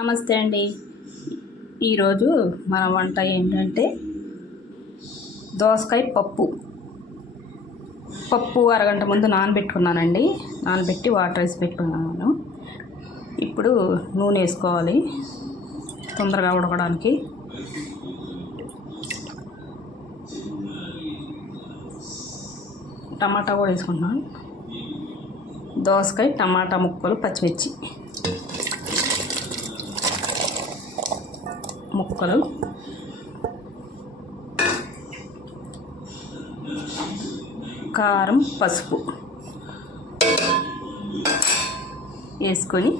నమస్తే అండి. ఈరోజు మన వంట ఏంటంటే దోసకాయ పప్పు అరగంట ముందు నానబెట్టుకున్నానండి. నానబెట్టి వాటర్ వేసి పెట్టుకున్నాను. ఇప్పుడు నూనె వేసుకోవాలి తొందరగా ఉడకడానికి. టమాటా కూడా వేసుకుంటున్నాను. దోసకాయ, టమాటా ముక్కలు, పచ్చిమిర్చి ముక్కలు, కారం, పసుపు వేసుకొని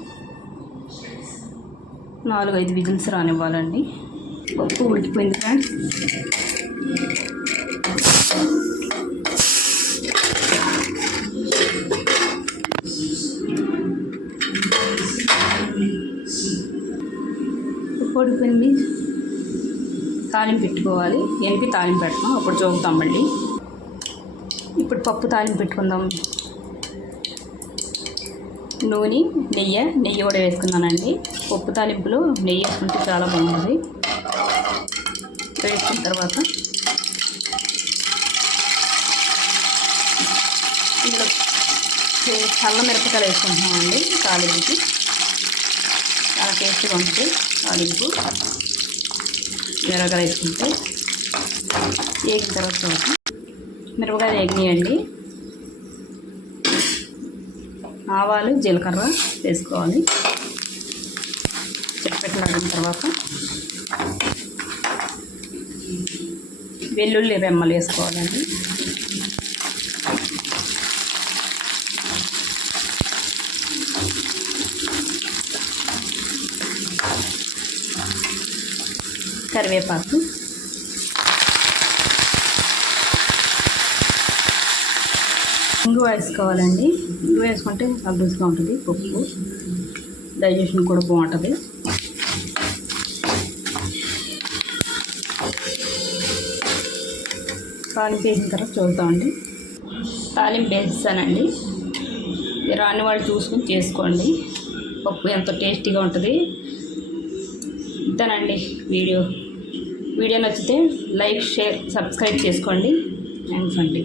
4-5 విజిల్స్ రానివ్వాలండి. పప్పు ఉడికిపోయింది ఫ్రెండ్స్. ఉడికిపోయింది. తాలింపు పెట్టుకోవాలి. ఎనిపి తాలింపు పెడతాం, అప్పుడు చూపుతాం మళ్ళీ. ఇప్పుడు పప్పు తాలింపు పెట్టుకుందాం. నూనె, నెయ్యి కూడా వేసుకున్నానండి. పప్పు తాలింపులో నెయ్యి వేసుకుంటే చాలా బాగుంటుంది. వేసుకున్న తర్వాత ఇందులో చల్ల మిరపకాయలు వేసుకుంటున్నామండి. తాలింపుకి చాలా టేస్ట్గా ఉంటుంది. తాలింపు మిరపకాయలు వేసుకుంటే వేగిన తర్వాత మిరపకాయలు వేగినాయండి. ఆవాలు, జీలకర్ర వేసుకోవాలి. చిట్టపెట్టలాడిన తర్వాత వెల్లుల్లి రెమ్మలు వేసుకోవాలండి. కరివేపాకు, ఇంగు వేసుకోవాలండి. ఇంగు వేసుకుంటే అద్భుతంగా ఉంటుంది. పప్పు డైజెషన్ కూడా బాగుంటుంది. తాలింపు వేసిన తర్వాత చూద్దామండి. తాలింపు వేస్తానండి. రాని వాళ్ళు చూసుకొని చేసుకోండి. పప్పు ఎంతో టేస్టీగా ఉంటుంది. ఇంతేనండి వీడియో నచ్చితే లైక్, షేర్, సబ్స్క్రైబ్ చేసుకోండి. థ్యాంక్స్ అండి.